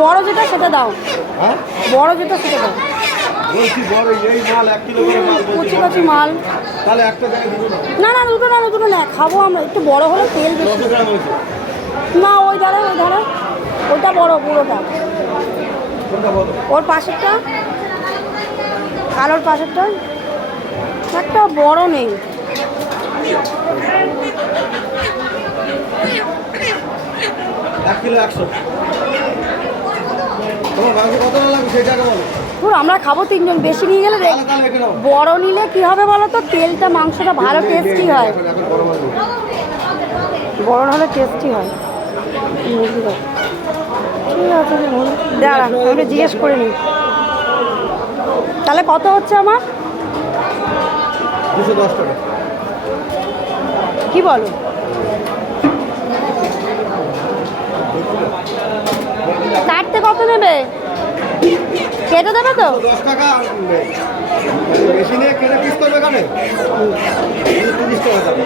বড় যেটা সেটা দাও। হ্যাঁ? বড় যেটা সেটা দাও। বলছি বড় এই মাল এক কিলো করে মাল বলছি। কুচি কুচি মাল। তাহলে একটা জায়গায় দুটো না দুটো না দুটো না খাব আমরা। একটু বড় হলে তেল বেশি। না ওই ধারে ওই ধারে। বড় পুরোটা। ওর পাশেরটা। কালোর পাশেরটা। একটা বড় নেই। এক কিলো একশো। না পুরো আমরা খাব তিনজন বেশি নিয়ে গেলে। বড় নিলে কি হবে বলো তো? তেলটা মাংসটা ভালো টেস্টি হয়। বড় হলে টেস্টি হয়। ঠিক আছে দাঁড়া আমি জিজ্ঞেস করে নিই। তাহলে কত হচ্ছে আমার? কি বলো? কাটতে কেটে দেবে তো? দশ টাকা নিয়ে কেটে পিস করবে তিরিশ টাকা দেবো?